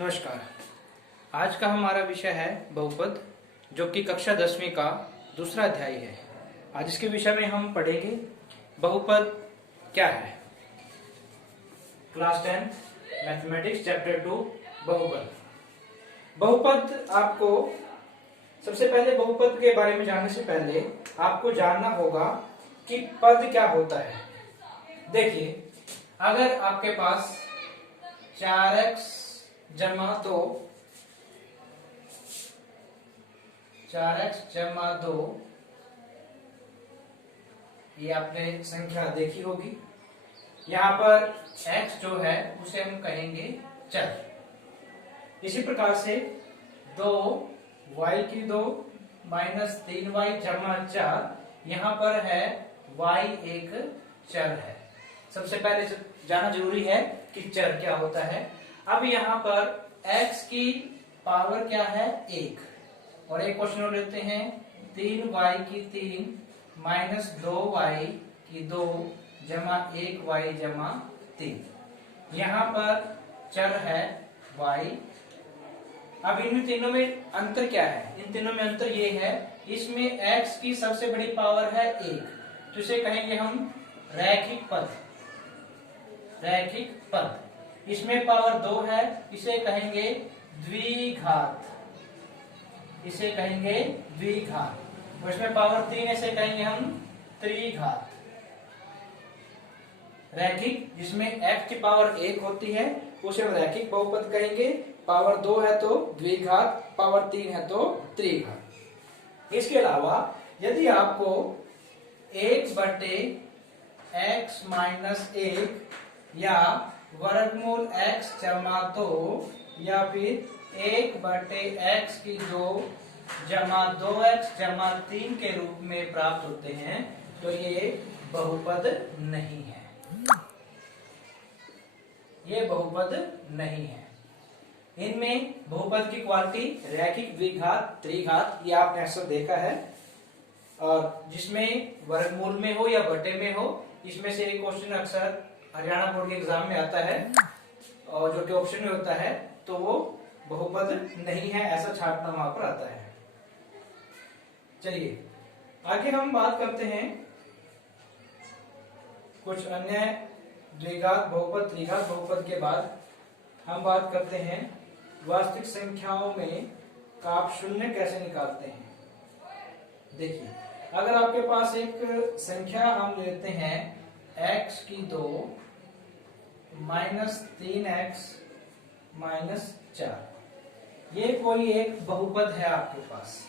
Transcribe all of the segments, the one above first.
नमस्कार। आज का हमारा विषय है बहुपद, जो कि कक्षा 10वीं का दूसरा अध्याय है। आज इसके विषय में हम पढ़ेंगे बहुपद क्या है। क्लास 10 मैथमेटिक्स चैप्टर 2 बहुपद। बहुपद आपको सबसे पहले बहुपद के बारे में जानने से पहले आपको जानना होगा कि पद क्या होता है। देखिए, अगर आपके पास 4x जमा 2 ये आपने संख्या देखी होगी। यहाँ पर x जो है उसे हम कहेंगे चर। इसी प्रकार से 2y3 माइनस 3y जमा 4, यहाँ पर है y एक चर है। सबसे पहले जानना जरूरी है कि चर क्या होता है। अब यहाँ पर x की पावर क्या है 1, और एक क्वेश्चन और लेते हैं 3y3 माइनस 2y2 जमा 1y जमा 3। यहाँ पर चर है y। अब इन तीनों में अंतर क्या है? इन तीनों में अंतर ये है, इसमें x की सबसे बड़ी पावर है 1, तो इसे कहेंगे हम रैखिक पद। रैखिक पद। इसमें पावर 2 है, इसे कहेंगे द्विघात। इसे कहेंगे द्विघात। और इसमें पावर 3, इसे कहेंगे हम त्रिघात। रैखिक, जिसमें x की पावर 1 होती है उसे हम रैखिक बहुपद कहेंगे। पावर 2 है तो द्विघात, पावर 3 है तो त्रिघात। इसके अलावा यदि आपको 1/x माइनस 1 या वर्गमूल x जमा 2 या फिर 1/x3 जमा 2x जमा 3 के रूप में प्राप्त होते हैं, तो ये बहुपद नहीं है। ये बहुपद नहीं है। इनमें बहुपद की क्वालिटी रैखिक, द्विघात, त्रिघात, ये आपने अक्सर देखा है। और जिसमें वर्गमूल में हो या बटे में हो, इसमें से एक क्वेश्चन अक्सर हरियाणा बोर्ड के एग्जाम में आता है और जो कि ऑप्शन में होता है, तो वो बहुपद नहीं है, ऐसा छाटना वहां पर आता है। चलिए आगे हम बात करते हैं कुछ अन्य द्विघात बहुपद, त्रिघात बहुपद के बाद हम बात करते हैं वास्तविक संख्याओं में का आप शून्य कैसे निकालते हैं। देखिए, अगर आपके पास एक संख्या हम लेते हैं x2 माइनस 3x माइनस 4, ये कोई एक बहुपद है आपके पास।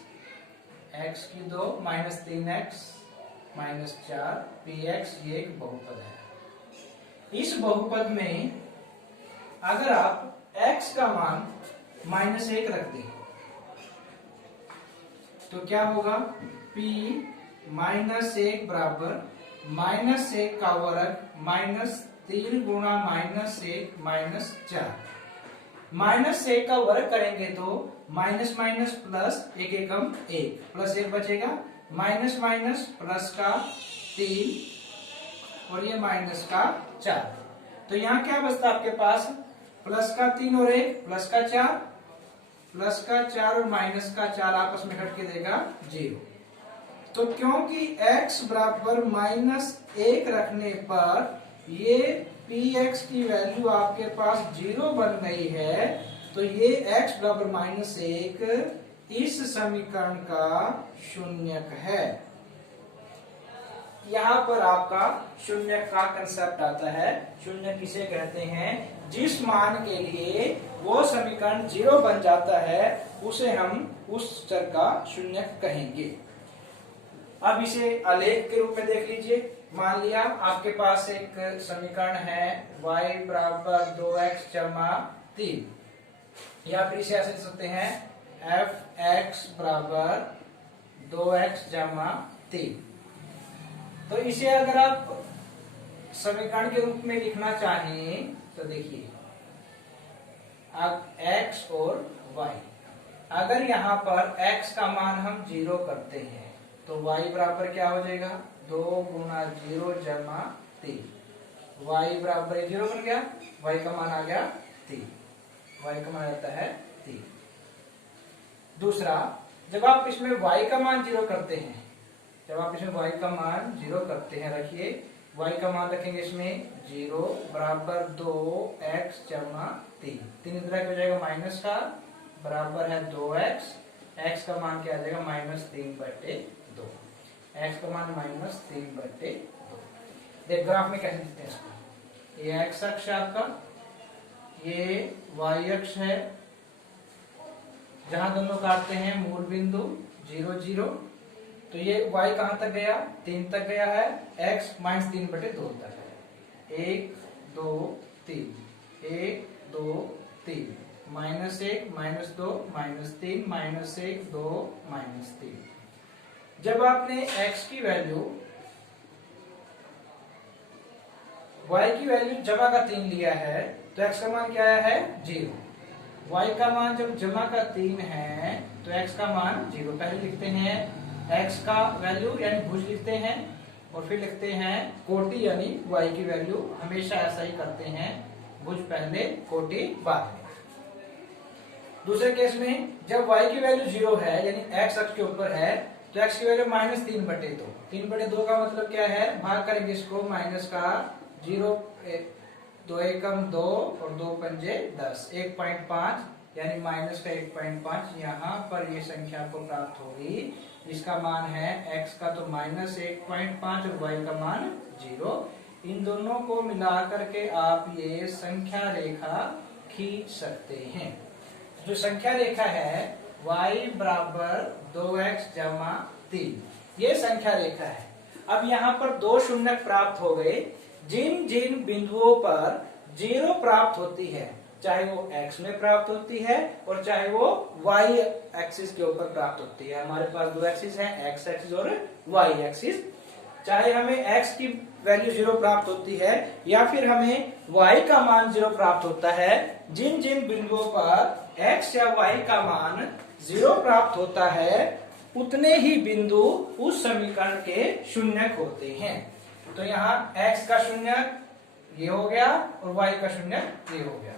x2 minus 3x minus 4 px, ये एक बहुपद है। इस बहुपद में अगर आप x का मान -1 रख दें तो क्या होगा? p -1 बराबर -1 का वर्ग माइनस 3 गुणा -1 माइनस 4। -1 का वर्ग करेंगे तो माइनस माइनस प्लस, एक एकम 1 प्लस 1 बचेगा, माइनस माइनस प्लस का 3 और ये माइनस का 4। तो यहाँ क्या बचता आपके पास? प्लस का 3 और 1 प्लस का 4, प्लस का 4 और माइनस का 4 आपस में घट के देगा 0। तो क्योंकि x बराबर -1 रखने पर ये px की वैल्यू आपके पास 0 बन गई है, तो ये x बराबर -1 इस समीकरण का शून्यक है। यहाँ पर आपका शून्य का कंसेप्ट आता है। शून्य किसे कहते हैं? जिस मान के लिए वो समीकरण 0 बन जाता है उसे हम उस चर का शून्यक कहेंगे। अब इसे आलेख के रूप में देख लीजिए। मान लिया आपके पास एक समीकरण है y बराबर 2x जमा 3, या फिर इसे ऐसे लिख सकते हैं fx बराबर 2x जमा 3। तो इसे अगर आप समीकरण के रूप में लिखना चाहें तो देखिए, अब x और y, अगर यहाँ पर x का मान हम 0 करते हैं तो y बराबर क्या हो जाएगा? 2 गुना 0 जमा 3। y बराबर 0 बन गया, y का मान आ गया 3। y का मान आ जाता है 3। दूसरा, जब आप इसमें y का मान 0 करते हैं, जब आप इसमें y का मान 0 करते हैं, रखिए y का मान रखेंगे इसमें 0 बराबर 2x जमा 3, 3 इधर हो जाएगा माइनस का, बराबर है 2x, x का मान क्या आ जाएगा -3/2, x का मान -3/2। देख ग्राफ में कैसे लिखते हैं इसको, ये x अक्ष है आपका, ये y अक्ष है, जहां दोनों काटते हैं मूल बिंदु 0 0, तो ये y कहां तक गया 3 तक गया है, x -3/2 तक है, 1 2 3, 1 2 3, -1 -2 -3 -1 2 -3। जब आपने x की वैल्यू y की वैल्यू जमा का 3 लिया है, तो x का मान क्या आया है 0, y का मान जब जमा का 3 है तो x का मान 0 पहले लिखते हैं, x का वैल्यू यानी भुज लिखते हैं, और फिर लिखते हैं कोटि यानी y की वैल्यू, हमेशा ऐसा ही करते हैं, भुज पहले कोटि बाद में। दूसरे केस में जब y की वैल्यू 0 है यानी x अक्ष के ऊपर है, तो x की वैल्यू -3/2, 3/2 का मतलब क्या है, भाग करेंगे इसको माइनस का 0, 2 एकम 2 और 2 पंजे 10, 1.5 यानी माइनस का 1.5, यहाँ पर ये संख्या आपको प्राप्त होगी, इसका मान है x का तो -1.5 और y का मान 0। इन दोनों को मिला करके आप ये संख्या रेखा खींच सकते हैं। जो संख्या रेखा है y बराबर 2x जमा 3, ये संख्या रेखा है। अब यहाँ पर 2 शून्यक प्राप्त हो गए, जिन जिन बिंदुओं पर 0 प्राप्त होती है, चाहे वो x में प्राप्त होती है और चाहे वो y एक्सिस के ऊपर प्राप्त होती है। हमारे पास 2 एक्सिस हैं, x एक्सिस और y एक्सिस। चाहे हमें x की वैल्यू 0 प्राप्त होती है या फिर हमें y का मान 0 प्राप्त होता है, जिन जिन बिंदुओं पर x या y का मान 0 प्राप्त होता है, उतने ही बिंदु उस समीकरण के शून्यक होते हैं। तो यहाँ x का शून्यक ये हो गया और y का शून्यक ये हो गया।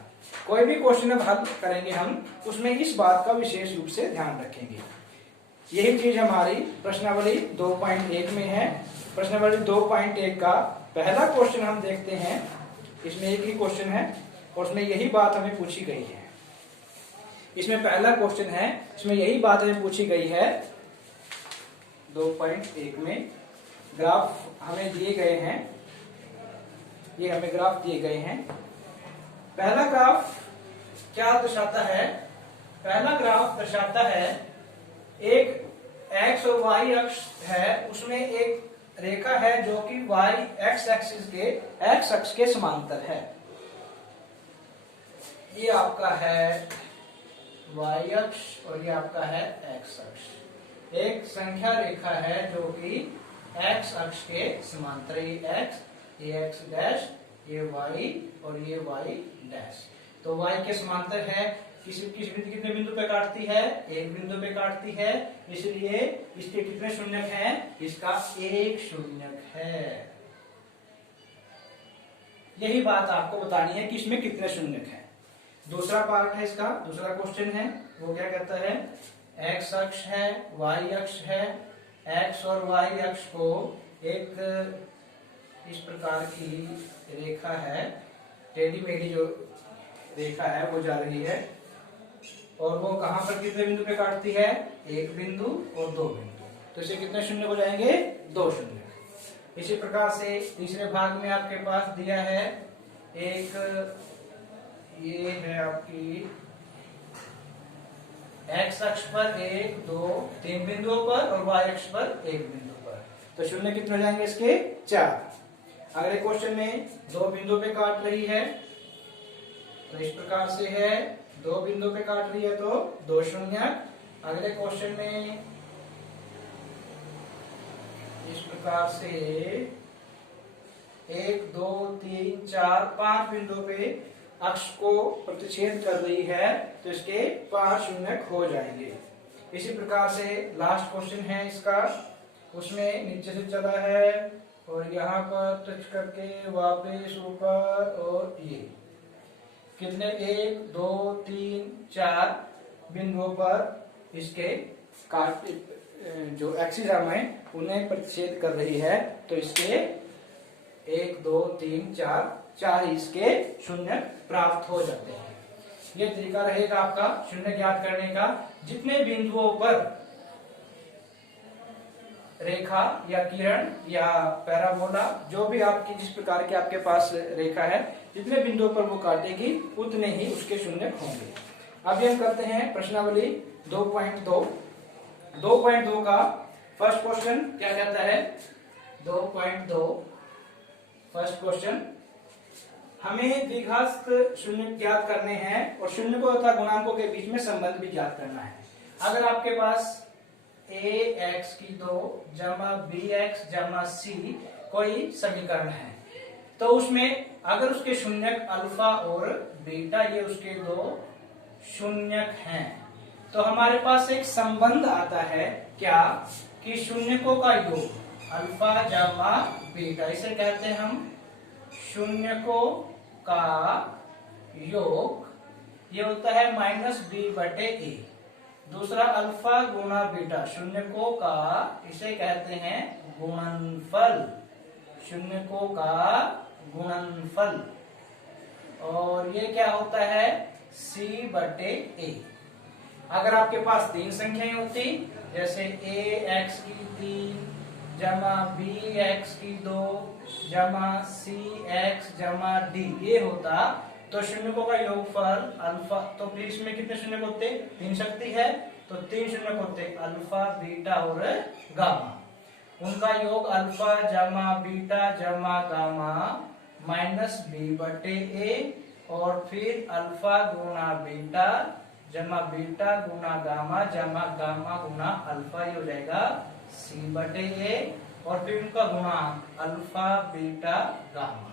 कोई भी क्वेश्चन अब हल करेंगे हम, उसमें इस बात का विशेष रूप से ध्यान रखेंगे। यही चीज हमारी प्रश्नावली 2.1 में है। प्रश्नावली 2.1 का पहला क्वेश्चन हम देखते हैं। इसमें एक ही क्वेश्चन है और उसमें यही बात हमें पूछी गई है। इसमें पहला क्वेश्चन है, इसमें यही बात हमें पूछी गई है। 2.1 में ग्राफ हमें दिए गए हैं, ये हमें ग्राफ दिए गए हैं। पहला ग्राफ क्या दर्शाता है, पहला ग्राफ दर्शाता है एक x और y अक्ष है, उसमें एक रेखा है जो कि y x एक्सिस के x अक्ष के समांतर है। ये आपका है y अक्ष और ये आपका है x अक्ष। एक संख्या रेखा है जो कि x अक्ष के समांतर, ये x, ये x डैश, ये y और ये y डैश। तो y के समांतर है, कितने बिंदु पे काटती है, एक बिंदु पे काटती है, इसलिए इसके कितने शून्यक हैं, इसका एक शून्यक है। यही बात आपको बतानी है कि इसमें कितने शून्यक हैं। दूसरा पार्ट है इसका, दूसरा क्वेश्चन है, वो क्या कहता है, x अक्ष है, y अक्ष है, x और y अक्ष को एक इस प्रकार की रेखा है, टेढ़ी मेढ़ी जो रेखा है वो जा रही है, और वो कहां पर कितने बिंदु पे काटती है, एक बिंदु और 2 बिंदु। तो इसे कितने शून्य हो जाएंगे, 2 शून्य। इसी प्रकार से तीसरे भाग में आपके पास दिया है एक, ये है आपकी x अक्ष पर 1 2 3 बिंदुओं पर और y अक्ष पर 1 बिंदु पर। तो शून्य कितने हो जाएंगे इसके, 4। अगले क्वेश्चन में 2 बिंदु पे काट रही है, तो इस प्रकार से है, 2 बिंदु पे काट रही है तो 2 शून्य। अगले क्वेश्चन में इस प्रकार से 1 2 3 4 5 बिंदु पे अक्ष को प्रतिच्छेद कर रही है, तो इसके 5 शून्यक हो जाएंगे। इसी प्रकार से लास्ट क्वेश्चन है इसका, उसमें नीचे से चला है और यहाँ पर टच करके वापस ऊपर, और ये कितने 1 2 3 4 बिंदुओं पर इसके काट जो एक्सिस है उन्हें प्रतिच्छेद कर रही है, तो इसके 1 2 3 4 इसके शून्य प्राप्त हो जाते हैं। ये तरीका रहेगा आपका शून्य ज्ञात करने का। जितने बिंदुओं पर रेखा या किरण या पैराबोला, जो भी आपकी जिस प्रकार के आपके पास रेखा है, जितने बिंदुओं पर वो काटेगी उतने ही उसके शून्य होंगे। अब हम करते हैं प्रश्नावली 2.2। 2.2 का फर्स्ट क्वेश्चन क्या कहता है? 2.2 फर्स्ट क्वेश्चन, हमें द्विघात शून्य ज्ञात करने हैं और शून्य को तथा गुणांकों के बीच में संबंध भी ज्ञात करना है। अगर आपके पास ax2 जमा bx जमा c कोई समीकरण है, तो उसमें अगर उसके शून्यक अल्फा और बीटा ये उसके दो शून्यक हैं, तो हमारे पास एक संबंध आता है क्या कि शून्यकों का योग अल्फा जमा बीटा, इसे कहते हैं हम शून्यकों का योग, ये होता है -b/a। दूसरा अल्फा गुणा बीटा, शून्यकों का, इसे कहते हैं गुणनफल, शून्यकों का गुणनफल। और ये क्या होता है? c/a। अगर आपके पास तीन संख्याएं होती, जैसे ax3 जमा bx2 जमा cx जमा d ये होता, तो शून्यकों का योगफल अल्फा, तो फिर इसमें कितने शून्य होते? तीन शक्ति है, तो तीन शून्य होते अल्फा बीटा और गामा। उनका योग अल्फा जमा बीटा जमा गामा -b/a, और फिर अल्फा गुणा बीटा जमा बीटा गुणा गामा जमा गामा गुणा अल्फा, ये हो जाएगा c/a, और फिर उनका गुणा अल्फा बीटा गामा,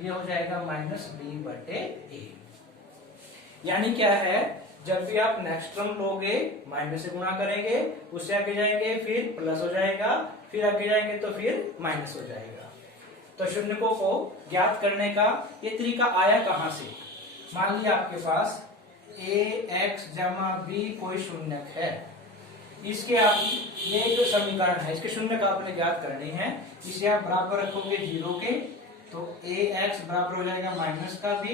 ये हो जाएगा -b/a। यानी क्या है, जब भी आप नेक्स्ट टर्म लोगे माइनस से गुणा करेंगे, उससे आगे जाएंगे फिर प्लस हो जाएगा, फिर आगे जाएंगे तो फिर माइनस हो जाएगा। तो शून्यकों को ज्ञात करने का ये तरीका आया कहां से? मान लिया आपके पास ax जमा b कोई शून्यक है, इसके आप ये एक समीकरण है, इसके शून्य का आपने ज्ञात करनी है। इसे आप बराबर रखोगे 0 के, तो ax बराबर हो जाएगा माइनस का b,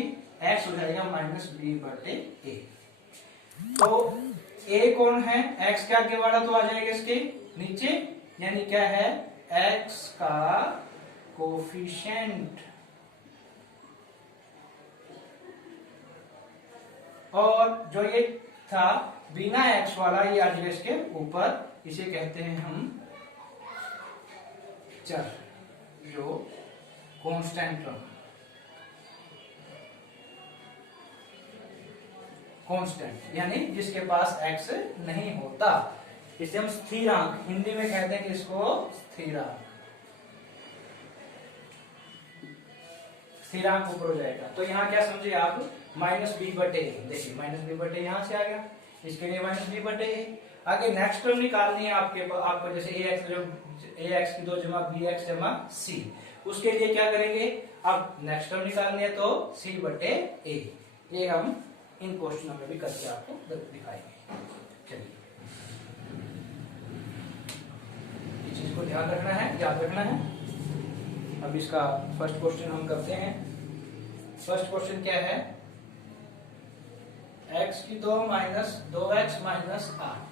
x हो जाएगा -b/a। तो a कौन है? x के आगे वाला तो आ जाएगा इसके नीचे, यानी क्या है? x का कोफिशिएंट, और जो ये था बिना x वाला, ये आ जाएगा इसके ऊपर, इसे कहते हैं हम चर, जो कांस्टेंट टर्म, कांस्टेंट यानी जिसके पास x नहीं होता, इसे हम स्थिरांक, हिंदी में कहते हैं कि इसको स्थिरांक, स्थिरांक ऊपर हो जाएगा। तो यहाँ क्या समझे आप? -b/a, देखिए -b/a यहाँ से आ गया, इसके लिए -b/a। आगे नेक्स्ट टर्म निकालनी है आपको जैसे ax2 जमा bx जमा c, उसके लिए क्या करेंगे? अब नेक्स्ट टर्म निकालनी है तो c/a। ये हम इन क्वेश्चनों में भी करके आपको दिखाएंगे। चलिए, इस चीज को ध्यान रखना है, याद रखना है। अब इसका फर्स्ट क्वेश्चन हम करते हैं। फर्स्ट क्वेश्चन क्या है? x2 - 2x - 8,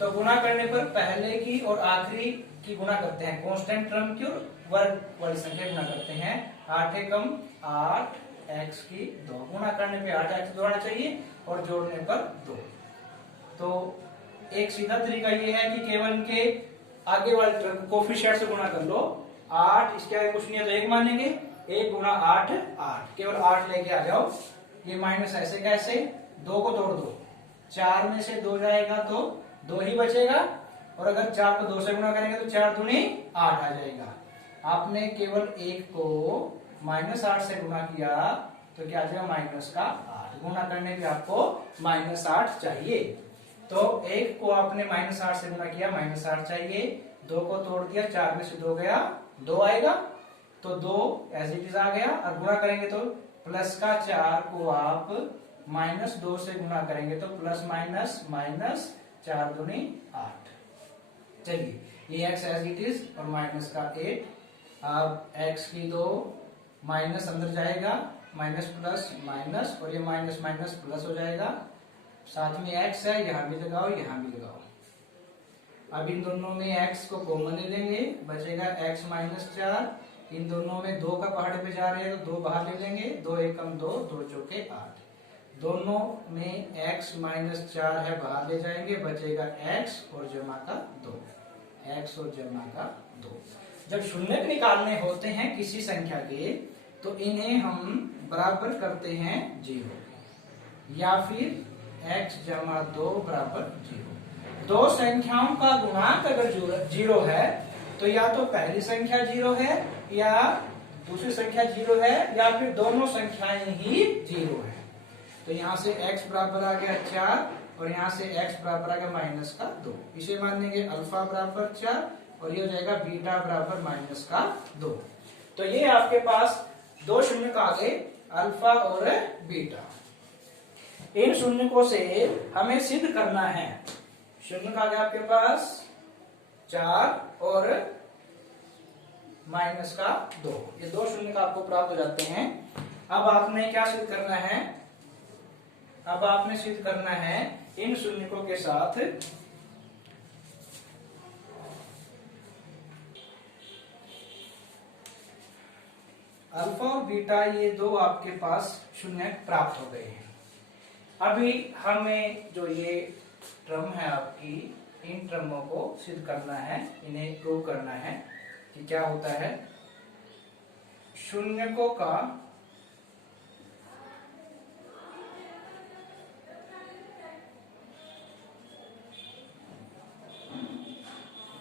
तो गुणा करने पर पहले की और आखिरी की गुणा करते हैं, कांस्टेंट टर्म की और वर्ग वाली संख्या गुणा करते हैं। 8 एकम 8 x2, गुणा करने पे 8x आना चाहिए और जोड़ने पर 2। तो एक सीधा तरीका ये है कि केवल इनके आगे वाले टर्म कोफिशिएंट से गुणा कर लो। 8 इसके आगे कुछ नहीं है तो 1 मानेंगे, 1 गुणा 8 8, केवल 8 लेके आ जाओ। ये माइनस ऐसे कैसे? 2 को तोड़ दो, 4 में से 2 जाएगा तो 2 ही बचेगा, और अगर 4 को 2 से गुणा करेंगे तो 4 दूनी 8 आ जाएगा। आपने केवल 1 को -8 से गुणा किया तो क्या आ जाएगा? -8। गुणा करने पे आपको -8 चाहिए, तो 1 को आपने -8 से गुणा किया, -8 चाहिए। 2 को तोड़ दिया, 4 में से 2 गया, 2 आएगा, तो 2 एज इट इज आ गया, और गुणा करेंगे तो प्लस का 4 को आप -2 से गुना करेंगे तो प्लस माइनस माइनस 4 दूनी 8। चलिए ये x एज इट इज और माइनस का 8। अब x की 2 माइनस अंदर जाएगा, माइनस प्लस माइनस, और ये माइनस माइनस प्लस हो जाएगा। साथ में x है, यहां भी लगाओ यहां भी लगाओ। अब इन दोनों में x को कॉमन ले लेंगे, बचेगा x -4। इन दोनों में 2 का पहाड़े पे जा रहे हैं तो 2 बाहर ले लेंगे, 2 एकम 2, 2 चौके 8। दोनों में x -4 है, बाहर ले जाएंगे, बचेगा x और जमा का 2, x और जमा का 2। जब शून्य निकालने होते हैं किसी संख्या के तो इन्हें हम बराबर करते हैं 0 या फिर x जमा 2 बराबर 0। दो संख्याओं का गुणांक अगर 0 है तो या तो पहली संख्या 0 है या दूसरी संख्या 0 है या फिर दोनों संख्याएं ही 0 है। तो यहाँ से x बराबर आ गया 4 और यहाँ से x बराबर आ गया -2। इसे मान लेंगे अल्फा बराबर 4 और ये हो जाएगा बीटा बराबर -2। तो ये आपके पास दो शून्य आ गए, अल्फा और बीटा। इन शून्यकों से हमें सिद्ध करना है। शून्य आ गया आपके पास 4 और -2। ये दो शून्य का आपको प्राप्त हो जाते हैं। अब आपने क्या सिद्ध करना है? अब आपने सिद्ध करना है इन शून्यकों के साथ अल्फा और बीटा, ये दो आपके पास शून्य प्राप्त हो गए हैं। अभी हमें जो ये टर्म है आपकी, इन टर्मों को सिद्ध करना है, इन्हें प्रूव करना है कि क्या होता है। शून्यकों का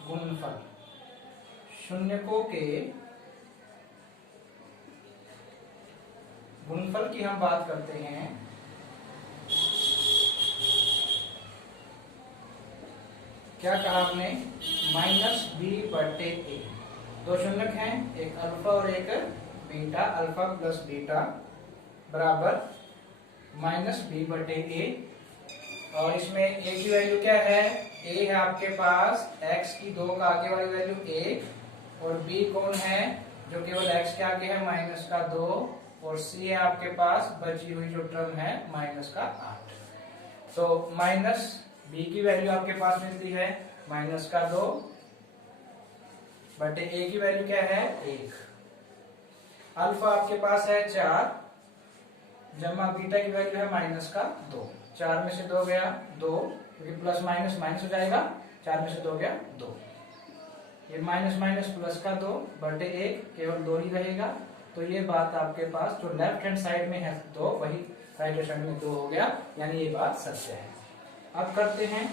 गुणनफल, शून्यकों के गुणनफल की हम बात करते हैं। क्या कहा हमने? -b/a। दो शून्यक हैं, एक अल्फा और एक बीटा। अल्फा प्लस बीटा बराबर -b/a। और इसमें a की वैल्यू क्या है? a है आपके पास x की 2 का आगे वाली वैल्यू 1 और b कौन है जो केवल x के आगे है -2 और c है आपके पास बची हुई जो टर्म है -8। तो माइनस b की वैल्यू आपके पास मिलती है -2 बटे a की वैल्यू क्या है 1। अल्फा आपके पास है 4 जमा बीटा की वैल्यू है -2। 4 में से 2 गया 2, क्योंकि प्लस माइनस माइनस हो जाएगा। 4 में से 2 गया 2। ये माइनस माइनस प्लस का 2 बटे 1, केवल 2 ही रहेगा। तो ये बात आपके पास जो लेफ्ट हैंड साइड में है 2, वही राइट हैंड साइड में 2 हो गया, यानी ये बात सत्य है। अब करते हैं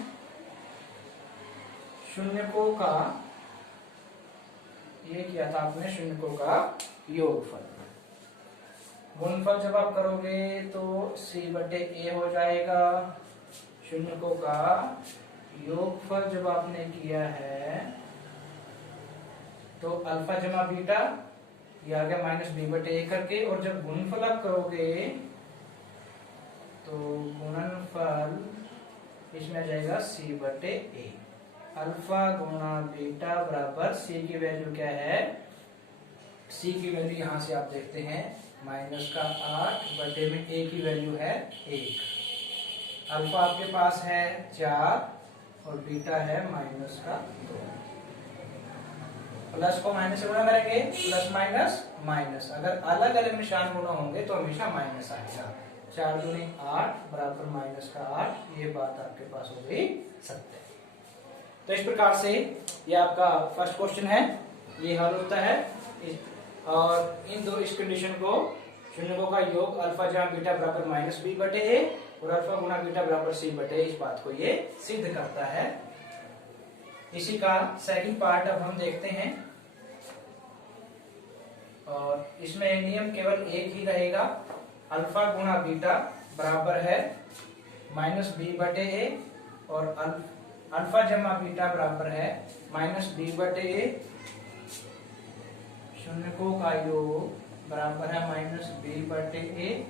शून्यकों का, ये किया था आपने शून्यकों का योगफल। गुणनफल जब आप करोगे तो c/a हो जाएगा। शून्यकों का योगफल जब आपने किया है तो अल्फा जमा बीटा ये आ गया -b/a करके। और जब गुणनफल आप करोगे तो गुणनफल इसमें आ जाएगा c/a। अल्फा गुणा बीटा बराबर c की वैल्यू क्या है? c की वैल्यू यहां से आप देखते हैं -8 बटे में a की वैल्यू है 1। अल्फा आपके पास है 4 और बीटा है -2। प्लस को माइनस से गुणा करेंगे, प्लस माइनस माइनस। अगर अलग अलग निशान गुणा होंगे तो हमेशा माइनस आएगा। 4 दूनी 8 बराबर -8। ये बात आपके पास हो गई सत्य। तो इस प्रकार से ये आपका फर्स्ट क्वेश्चन है, ये हल होता है। और इन दो इस कंडीशन को, शून्यकों का योग अल्फा जमा बीटा बराबर -b/a और अल्फा गुणा बीटा बराबर c/a, इस बात को ये सिद्ध करता है। इसी का सेकंड पार्ट अब हम देखते हैं। और इसमें नियम केवल एक ही रहेगा, अल्फा गुणा बीटा बराबर है -b/a और अल्फा जमा बीटा बराबर है -b/a। शून्यकों का योग बराबर है माइनस बी बटे ए,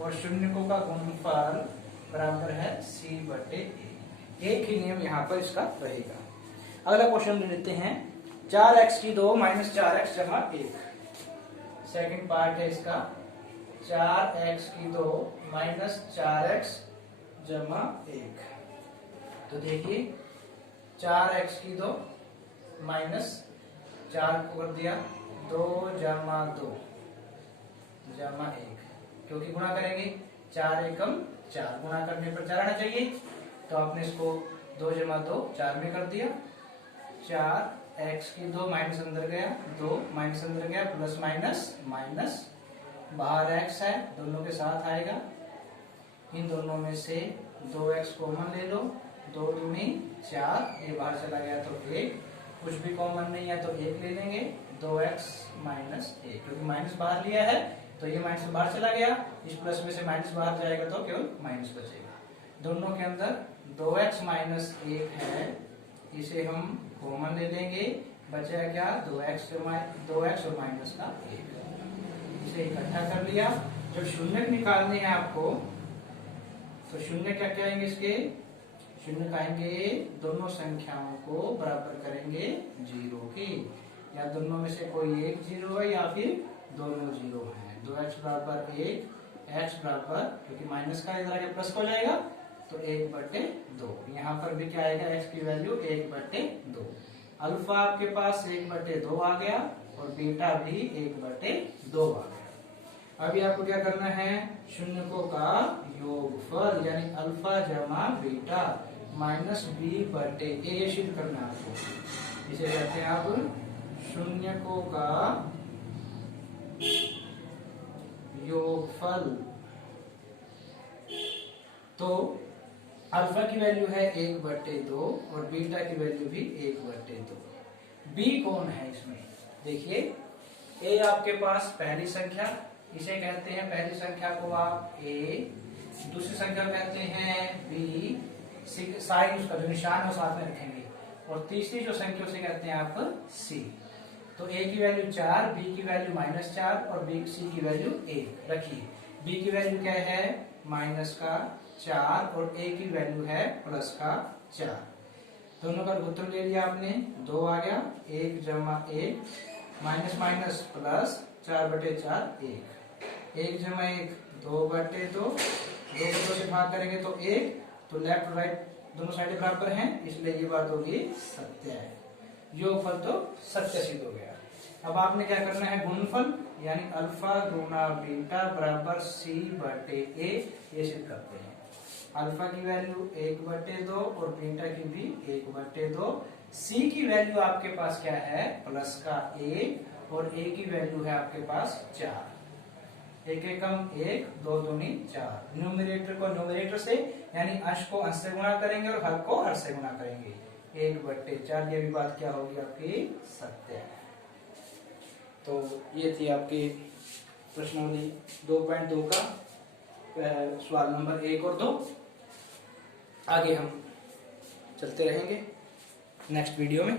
और शून्यकों का गुणनफल बराबर है सी बटे ए। एक ही नियम यहाँ पर इसका रहेगा। अगला क्वेश्चन ले लेते हैं। 4x की 2 माइनस 4x जमा 1। सेकंड पार्ट है इसका। 4x की 2 माइनस 4x जमा 1। तो देखिए 4x की 2 माइनस 4 को कर दिया 2 जमा 2 जमा 1, क्योंकि गुणा करेंगे 4 एकम 4, गुणा करने पर 4 आना चाहिए, तो आपने इसको 2 जमा 2 4 में कर दिया। 4x की 2 माइनस अंदर गया 2 माइनस अंदर गया प्लस माइनस माइनस, बाहर x है दोनों के साथ आएगा, इन दोनों में से 2x कॉमन ले लो, 2 दूनी 4, ये बाहर चला गया तो 1, कुछ भी कॉमन नहीं है तो 1 ले लेंगे, 2x माइनस 1, क्योंकि माइनस बाहर लिया है तो ये माइनस बाहर चला गया, इस प्लस में से माइनस बाहर जाएगा तो केवल माइनस बचेगा। दोनों के अंदर 2x माइनस 1 है, इसे हम कॉमन ले लेंगे, बचेगा क्या 2x और माइनस का 1, इसे इकट्ठा कर लिया। जब शून्य निकालने हैं आपको तो शून्य क्या कहेंगे इसके, शून्य कहेंगे दोनों संख्याओं को बराबर करेंगे 0 के, या दोनों में से कोई एक 0 है या फिर दोनों 0 है। 2x बराबर 1, x बराबर, क्योंकि माइनस का इधर आगे प्लस हो जाएगा तो 1 बटे 2, यहाँ पर भी क्या आएगा x की वैल्यू 1 बटे 2। अल्फा आपके पास 1 बटे 2 आ गया और बीटा भी 1 बटे 2 आ गया। अभी आपको क्या करना है, शून्यकों का योगफल यानी अल्फा जमा बीटा माइनस बी बटे ए, ये सिद्ध करना है आपको। इसे कहते हैं आप शून्यकों का योगफल। तो अल्फा की वैल्यू है 1 बटे 2 और बीटा की वैल्यू भी 1 बटे 2। बी कौन है इसमें, देखिए ए आपके पास पहली संख्या, इसे कहते हैं पहली संख्या को आप ए, दूसरी संख्या को कहते हैं बी, साइन उसका जो निशान है साथ में रखेंगे, और तीसरी जो संख्या उसे कहते हैं आप सी। तो a की वैल्यू 4, b की वैल्यू -4 और c की वैल्यू 1 रखिए। b की वैल्यू क्या है माइनस का 4 और a की वैल्यू है प्लस का 4। दोनों का उत्तर ले लिया आपने, 2 आ गया, 1 जमा 1 माइनस माइनस प्लस 4 बटे 4 1, 1 जमा 1 2 बटे 2, 2 को 2 से भाग करेंगे तो 1, तो लेफ्ट राइट दोनों साइड बराबर हैं, इसलिए ये बात होगी सत्य है। योगफल तो सत्य सिद्ध हो गया। अब आपने क्या करना है, गुणनफल यानी अल्फा गुना बीटा बराबर सी बटे ए, ये सिद्ध करते हैं। अल्फा की वैल्यू 1 बटे 2 और बीटा की भी 1 बटे 2, सी की वैल्यू आपके पास क्या है प्लस का 1 और ए की वैल्यू है आपके पास 4। 1 एकम 1, 2 दूनी 4। न्यूमरेटर को न्यूमरेटर से यानी अंश को अंश से गुणा करेंगे और हर को हर से गुणा करेंगे, 1 बटे 4। ये भी बात क्या होगी आपकी सत्य है। तो ये थी आपकी प्रश्नावली 2.2 का सवाल नंबर 1 और 2। आगे हम चलते रहेंगे नेक्स्ट वीडियो में।